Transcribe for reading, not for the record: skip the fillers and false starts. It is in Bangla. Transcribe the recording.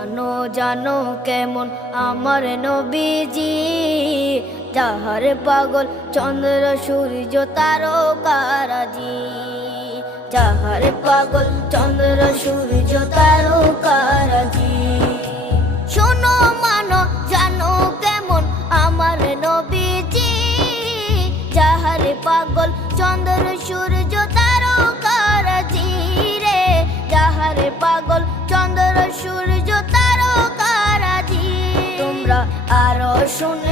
জানো জানো কেমন আমার নবীজি, যাহার পাগল চন্দ্র সূর্য তারকারাজি, যাহার পাগল চন্দ্র সূর্য তারকারাজি। শোনো মানো জানো কেমন আমার নবীজি, যাহার পাগল চন্দ্র সূর্য তারকারাজি রে, যাহার পাগল চন্দ্র সূর্য তারকারাজি। তোমরা আরো শুনে